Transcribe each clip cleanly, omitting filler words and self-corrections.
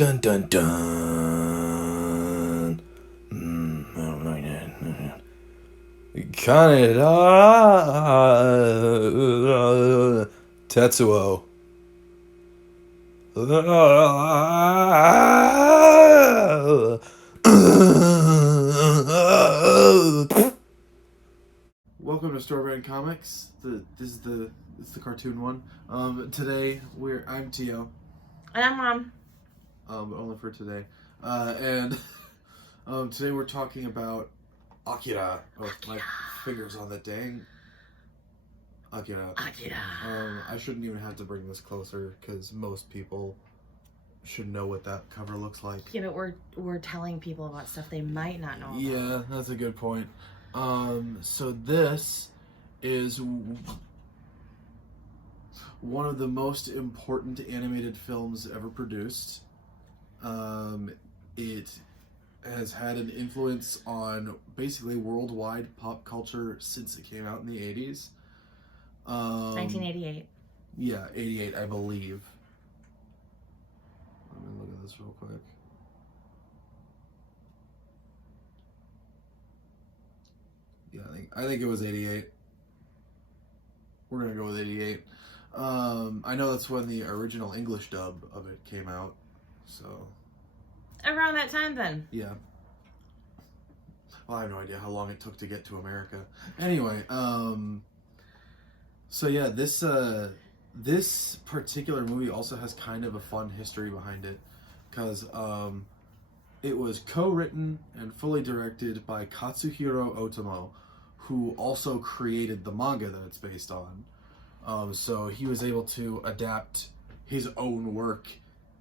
Dun dun dun. I don't know yet. Kaneda Tetsuo. Welcome to Storybrand Comics. It's the cartoon one. Today I'm Tio. And I'm Mom. But only for today. And today we're talking about Akira. Oh, my fingers on the dang Akira. I shouldn't even have to bring this closer because most people should know what that cover looks like. Yeah, but we're telling people about stuff they might not know about. Yeah, that's a good point. So this is one of the most important animated films ever produced. It has had an influence on basically worldwide pop culture since it came out in the 80s. 1988. Yeah, 88, I believe. Let me look at this real quick. Yeah, I think it was 88. We're gonna go with 88. I know that's when the original English dub of it came out. So Around that time, then. yeah. Well, I have no idea how long it took to get to America. Anyway, so yeah, this particular movie also has kind of a fun history behind it, because it was co-written and fully directed by Katsuhiro Otomo, who also created the manga that it's based on. So he was able to adapt his own work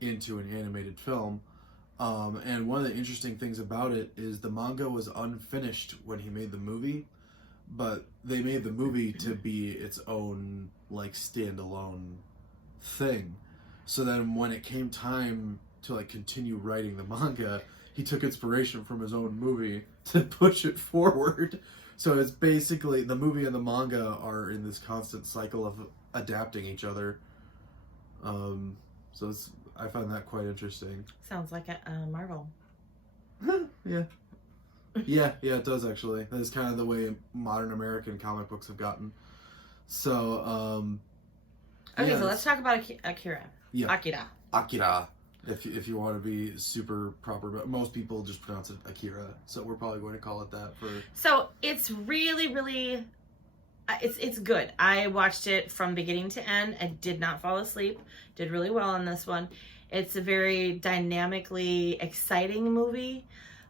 into an animated film. And one of the interesting things about it is the manga was unfinished when he made the movie, but they made the movie to be its own, like, standalone thing. So then when it came time to, like, continue writing the manga, he took inspiration from his own movie to push it forward. So it's basically, the movie and the manga are in this constant cycle of adapting each other. So I find that quite interesting. Sounds like a Marvel. Yeah. Yeah, it does actually. That is kind of the way modern American comic books have gotten. So, Okay, yeah, so let's talk about Akira. Yeah. Akira. If you want to be super proper, but most people just pronounce it Akira, so we're probably going to call it that for. So it's really, really, it's good. I watched it from beginning to end. I did not fall asleep. Did really well on this one. It's a very dynamically exciting movie.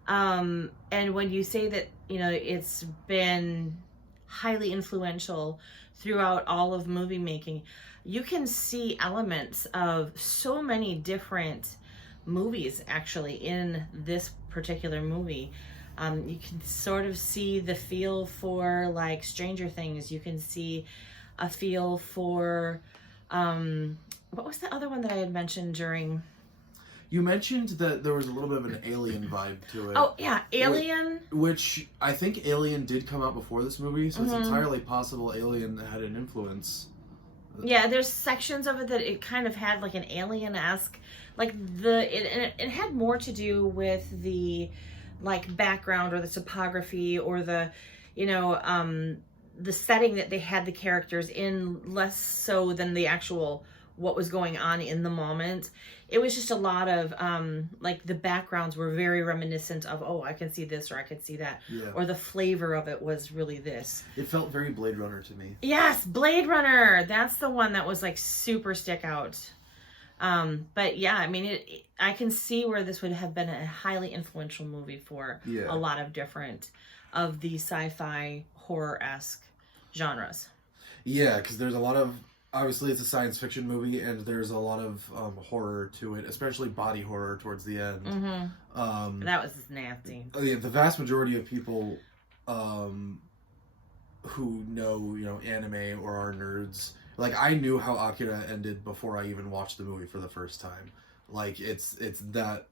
And when you say that, it's been highly influential throughout all of movie making, you can see elements of so many different movies actually in this particular movie. You can sort of see the feel for, like, Stranger Things. You can see a feel for, what was the other one that I had mentioned during... You mentioned that there was a little bit of an Alien vibe to it. Oh, yeah, Alien. Which I think Alien did come out before this movie, so it's entirely possible Alien had an influence. Yeah, there's sections of it that it kind of had, like, an Alien-esque, like, it had more to do with the, like, background or the topography or the, the setting that they had the characters in, less so than the actual what was going on in the moment. It was just a lot of, like, the backgrounds were very reminiscent of, oh, I can see this or I can see that. Yeah. Or the flavor of it was really this. It felt very Blade Runner to me. Yes, Blade Runner. That's the one that was, like, super stick out. But yeah, I mean, I can see where this would have been a highly influential movie for a lot of different of the sci-fi horror-esque genres. Yeah, because there's a lot of, obviously it's a science fiction movie, and there's a lot of horror to it, especially body horror towards the end. Mm-hmm. That was nasty. The vast majority of people who know, anime or are nerds, like, I knew how Akira ended before I even watched the movie for the first time. Like, it's that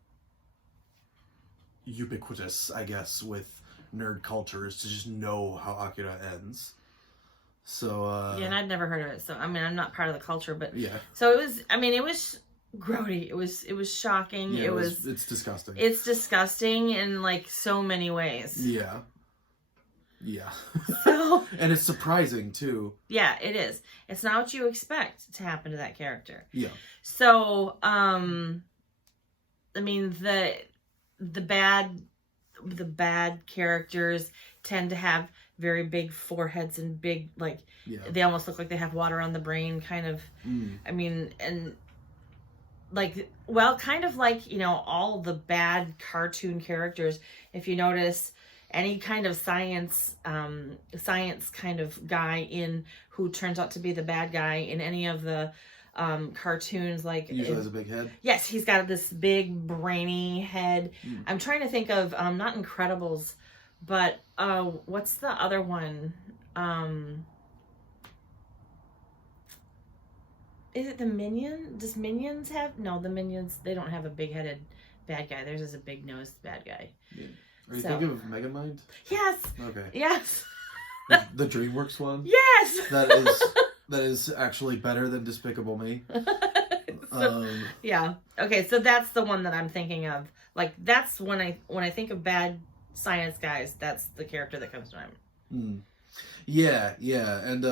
ubiquitous, I guess, with nerd cultures to just know how Akira ends. So yeah, and I'd never heard of it, so I mean, I'm not part of the culture, but yeah. So it was grody. It was shocking. Yeah, it's disgusting. It's disgusting in like so many ways. Yeah. Yeah. So, and it's surprising too. Yeah, it is. It's not what you expect to happen to that character. Yeah. So, I mean, the bad characters tend to have very big foreheads and big, like, they almost look like they have water on the brain, kind of. I mean, and like, well, kind of like, you know, all the bad cartoon characters. If you notice, any kind of science kind of guy who turns out to be the bad guy in any of the cartoons, like, usually has a big head. Yes, he's got this big brainy head. I'm trying to think of not Incredibles, but what's the other one? Is it the Minion? Does Minions have? No, the Minions, they don't have a big headed bad guy. Theirs is a big nosed bad guy. Yeah. Are you thinking of Megamind? Yes. Okay. Yes. The DreamWorks one? Yes. That is actually better than Despicable Me. Yeah. Okay, so that's the one that I'm thinking of. Like, that's when I think of bad science guys, that's the character that comes to mind. Yeah, and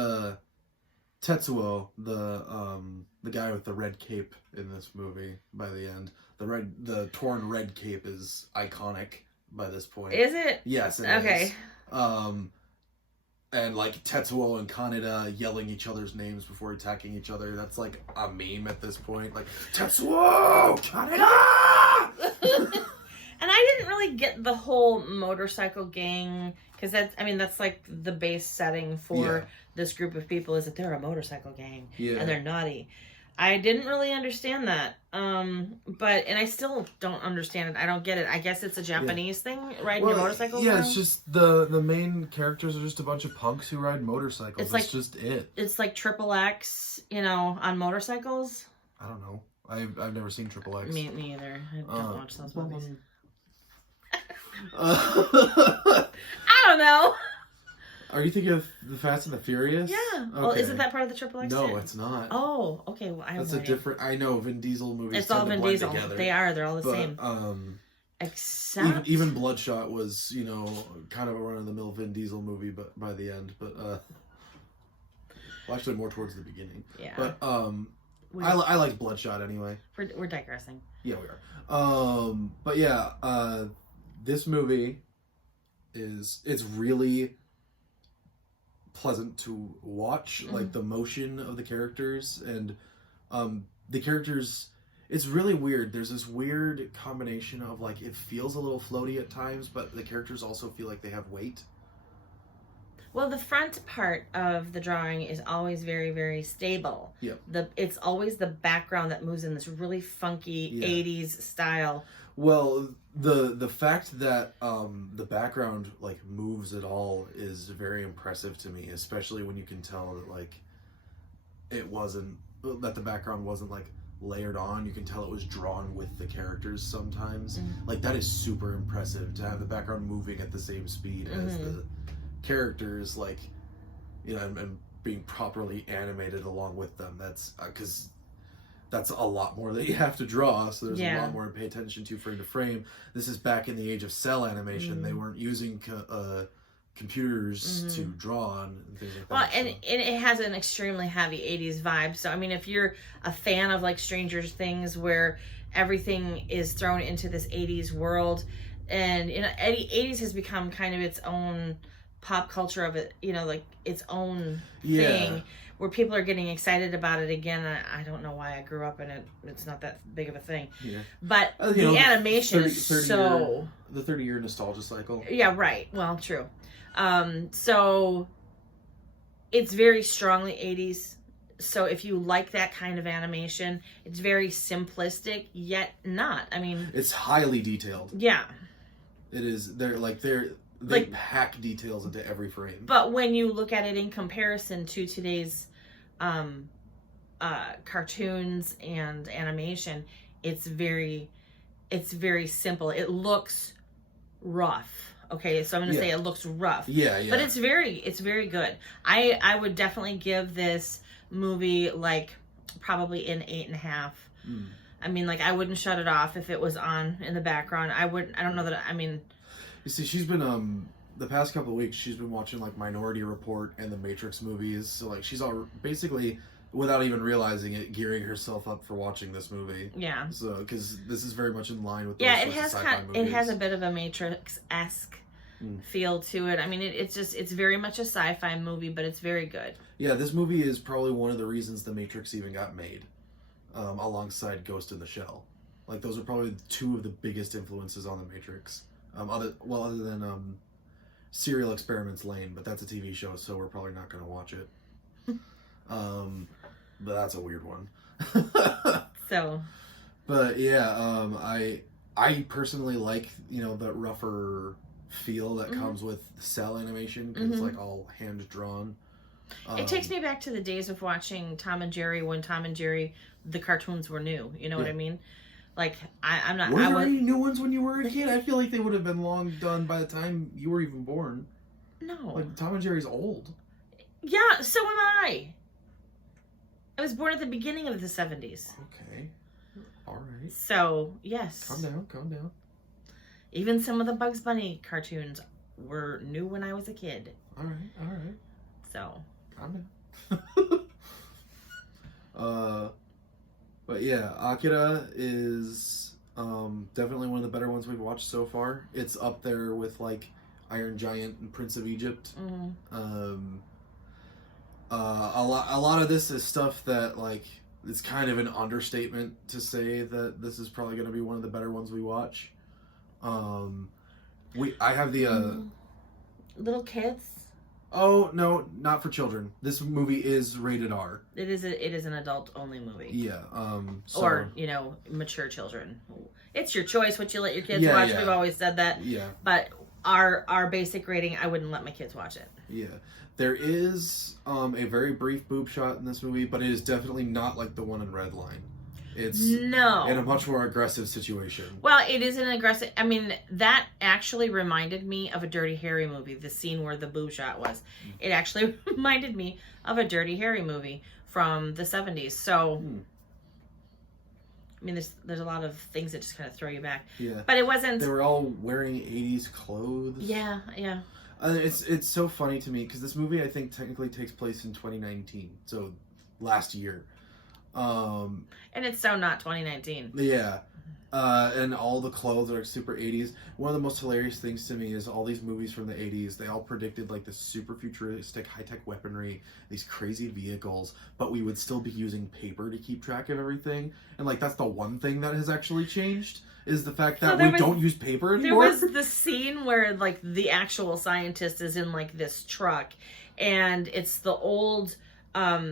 Tetsuo, the guy with the red cape in this movie, by the end, the torn red cape is iconic by this point. Is it? Yes, it is. And like Tetsuo and Kaneda yelling each other's names before attacking each other. That's like a meme at this point. Like, Tetsuo! Kaneda! And I didn't really get the whole motorcycle gang, because that's like the base setting for this group of people, is that they're a motorcycle gang and they're naughty. I didn't really understand that, and I still don't understand it. I don't get it. I guess it's a Japanese thing, riding your motorcycle. Yeah, it's just the main characters are just a bunch of punks who ride motorcycles. It's just it. It's like XXX, on motorcycles. I don't know. I've never seen XXX. Me neither. I don't watch those movies. I don't know. Are you thinking of the Fast and the Furious? Yeah. Okay. Well, isn't that part of the XXX? No, it's not. Oh, okay. Well, that's a different. I know Vin Diesel movies. It's all Vin Diesel. Together, they're all the same. Except even Bloodshot was, kind of a run-of-the-mill Vin Diesel movie, but by the end, well, actually more towards the beginning. Yeah. But I like Bloodshot anyway. We're digressing. Yeah, we are. But yeah, this movie it's really pleasant to watch, like the motion of the characters and the characters. It's really weird. There's this weird combination of, like, it feels a little floaty at times, but the characters also feel like they have weight. Well, the front part of the drawing is always very, very stable. Yeah. It's always the background that moves in this really funky 80s style. Well, the fact that the background, like, moves at all is very impressive to me, especially when you can tell that, like, that the background wasn't, like, layered on. You can tell it was drawn with the characters sometimes. Like, that is super impressive to have the background moving at the same speed as the characters, like, and being properly animated along with them. That's because that's a lot more that you have to draw, so there's a lot more to pay attention to frame to frame. This is back in the age of cell animation. They weren't using computers to draw on and things like that. Well, and it has an extremely heavy 80s vibe. So, I mean, if you're a fan of, like, Stranger Things, where everything is thrown into this 80s world, and 80s has become kind of its own pop culture of it, like its own thing, where people are getting excited about it again. I don't know why I grew up in it. It's not that big of a thing. Yeah. But the animation is so... The 30-year nostalgia cycle. Yeah, right. Well, true. So it's very strongly 80s. So if you like that kind of animation, it's very simplistic, yet not. I mean... It's highly detailed. Yeah. It is. They pack details into every frame. But when you look at it in comparison to today's cartoons and animation, it's very simple. It looks rough. Okay, so I'm going to say it looks rough. Yeah. But it's very good. I would definitely give this movie, like, probably an 8.5. I mean, like, I wouldn't shut it off if it was on in the background. I don't know that, I mean... You see, she's been, the past couple of weeks, she's been watching, like, Minority Report and the Matrix movies. So, like, she's all basically, without even realizing it, gearing herself up for watching this movie. Yeah. So, because this is very much in line with it has a bit of a Matrix-esque feel to it. I mean, it's very much a sci-fi movie, but it's very good. Yeah, this movie is probably one of the reasons the Matrix even got made, alongside Ghost in the Shell. Like, those are probably two of the biggest influences on the Matrix. Other than Serial Experiments Lane, but that's a TV show, so we're probably not going to watch it. But that's a weird one. So. But yeah, I personally like, you know, the rougher feel that comes with cell animation, because it's like all hand drawn. It takes me back to the days of watching Tom and Jerry, when Tom and Jerry, the cartoons were new. You know what I mean? Like, I'm not... Were there any new ones when you were a kid? I feel like they would have been long done by the time you were even born. No. Like, Tom and Jerry's old. Yeah, so am I. I was born at the beginning of the 70s. Okay. Alright. So, yes. Calm down. Even some of the Bugs Bunny cartoons were new when I was a kid. Alright. So. Calm down. But yeah, Akira is definitely one of the better ones we've watched so far. It's up there with, like, Iron Giant and Prince of Egypt. A lot of this is stuff that, like, it's kind of an understatement to say that this is probably going to be one of the better ones we watch. I have the little kids. Oh no, not for children. This movie is rated R. It is an adult only movie. Yeah. Or, you know, mature children. It's your choice what you let your kids watch. Yeah. We've always said that. Yeah. But our basic rating, I wouldn't let my kids watch it. Yeah. There is a very brief boob shot in this movie, but it is definitely not like the one in Redline. It's in a much more aggressive situation. Well, it is an aggressive... I mean, that actually reminded me of a Dirty Harry movie, the scene where the boob shot was. It actually reminded me of a Dirty Harry movie from the 70s. So, I mean, there's a lot of things that just kind of throw you back. Yeah. But it wasn't... They were all wearing 80s clothes. Yeah. It's so funny to me, because this movie, I think, technically takes place in 2019. So, last year. And it's so not 2019. Yeah. And all the clothes are super 80s. One of the most hilarious things to me is all these movies from the 80s, they all predicted like this super futuristic high-tech weaponry, these crazy vehicles, but we would still be using paper to keep track of everything. And like, that's the one thing that has actually changed, is the fact that we don't use paper anymore. There was the scene where like the actual scientist is in like this truck, and it's the old not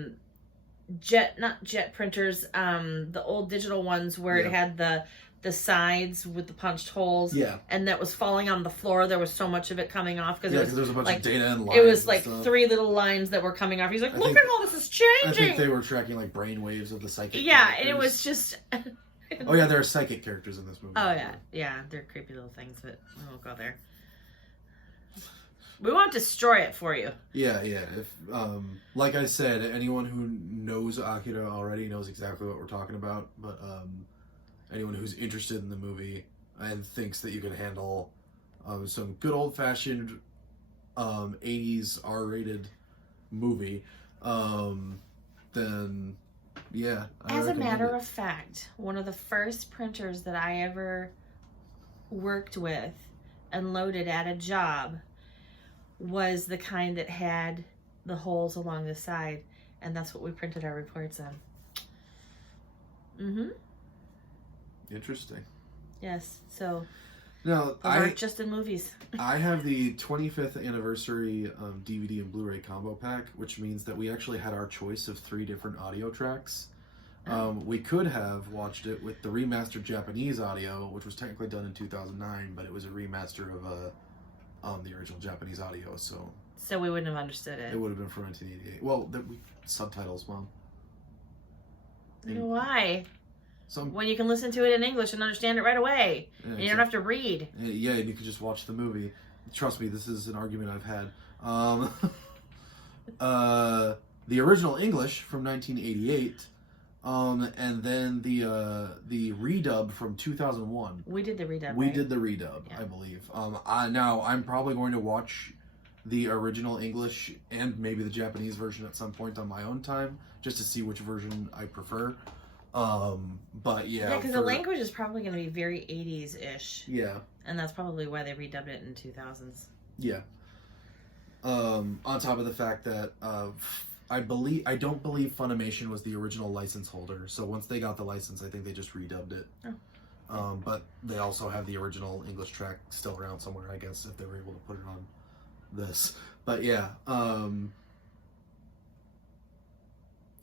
jet printers, the old digital ones where it had the sides with the punched holes, and that was falling on the floor. There was so much of it coming off because there was a bunch of data and lines. It was like 3 little lines that were coming off. He's like, look at all this is changing. I think they were tracking like brain waves of the psychic. Yeah, characters. And it was just. Oh yeah, there are psychic characters in this movie. Oh yeah, they're creepy little things, but we won't go there. We won't destroy it for you. Yeah. If like I said, anyone who knows Akira already knows exactly what we're talking about. But anyone who's interested in the movie and thinks that you can handle some good old fashioned 80s R-rated movie, then yeah. As a matter of fact, one of the first printers that I ever worked with and loaded at a job was the kind that had the holes along the side, and that's what we printed our reports on. Interesting. Yes, so now those aren't just in movies. I have the 25th anniversary DVD and Blu-ray combo pack, which means that we actually had our choice of 3 different audio tracks. We could have watched it with the remastered Japanese audio, which was technically done in 2009, but it was a remaster of the original Japanese audio, so we wouldn't have understood it. It would have been from 1988. Well, subtitles, Mom. Why? When you can listen to it in English and understand it right away, and you don't have to read. Yeah, and you can just watch the movie. Trust me, this is an argument I've had. The original English from 1988 And then the redub from 2001. We did the redub. We right? did the redub, Yeah. I believe. I'm probably going to watch the original English and maybe the Japanese version at some point on my own time, just to see which version I prefer. But yeah. Yeah, because the language is probably going to be very 80s-ish. Yeah. And that's probably why they redubbed it in 2000s. Yeah. On top of the fact that I don't believe Funimation was the original license holder. So once they got the license, I think they just redubbed it. Oh. But they also have the original English track still around somewhere, I guess, if they were able to put it on this. But yeah.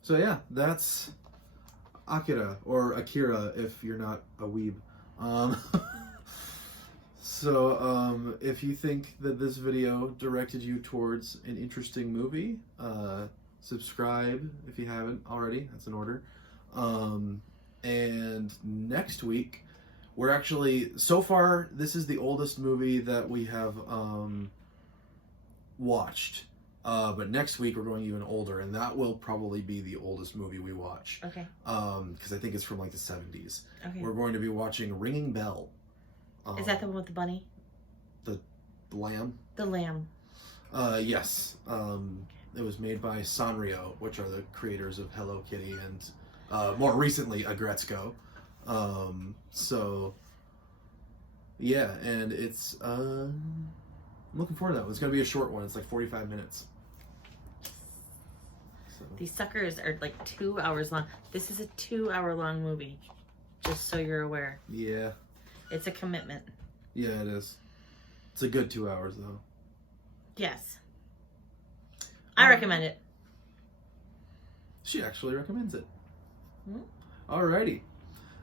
So yeah, that's Akira, or Akira if you're not a weeb. So if you think that this video directed you towards an interesting movie, subscribe if you haven't already. That's in order. And next week, we're actually, so far, this is the oldest movie that we have watched. But next week, we're going even older, and that will probably be the oldest movie we watch. Okay. Because I think it's from like the 70s. Okay. We're going to be watching Ringing Bell. Is that the one with the bunny? The lamb? The lamb. Yes. It was made by Sanrio, which are the creators of Hello Kitty and more recently Agretzko. So yeah, and it's I'm looking forward to that one. It's gonna be a short one. It's like 45 minutes. So. These suckers are like 2 hours long. This is a 2-hour long movie. Just so you're aware. Yeah. It's a commitment. Yeah, it is. It's a good 2 hours though. Yes. I recommend it. She actually recommends it. Hmm? Alrighty.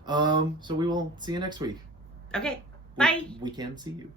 So we will see you next week. Okay. Bye. We can see you.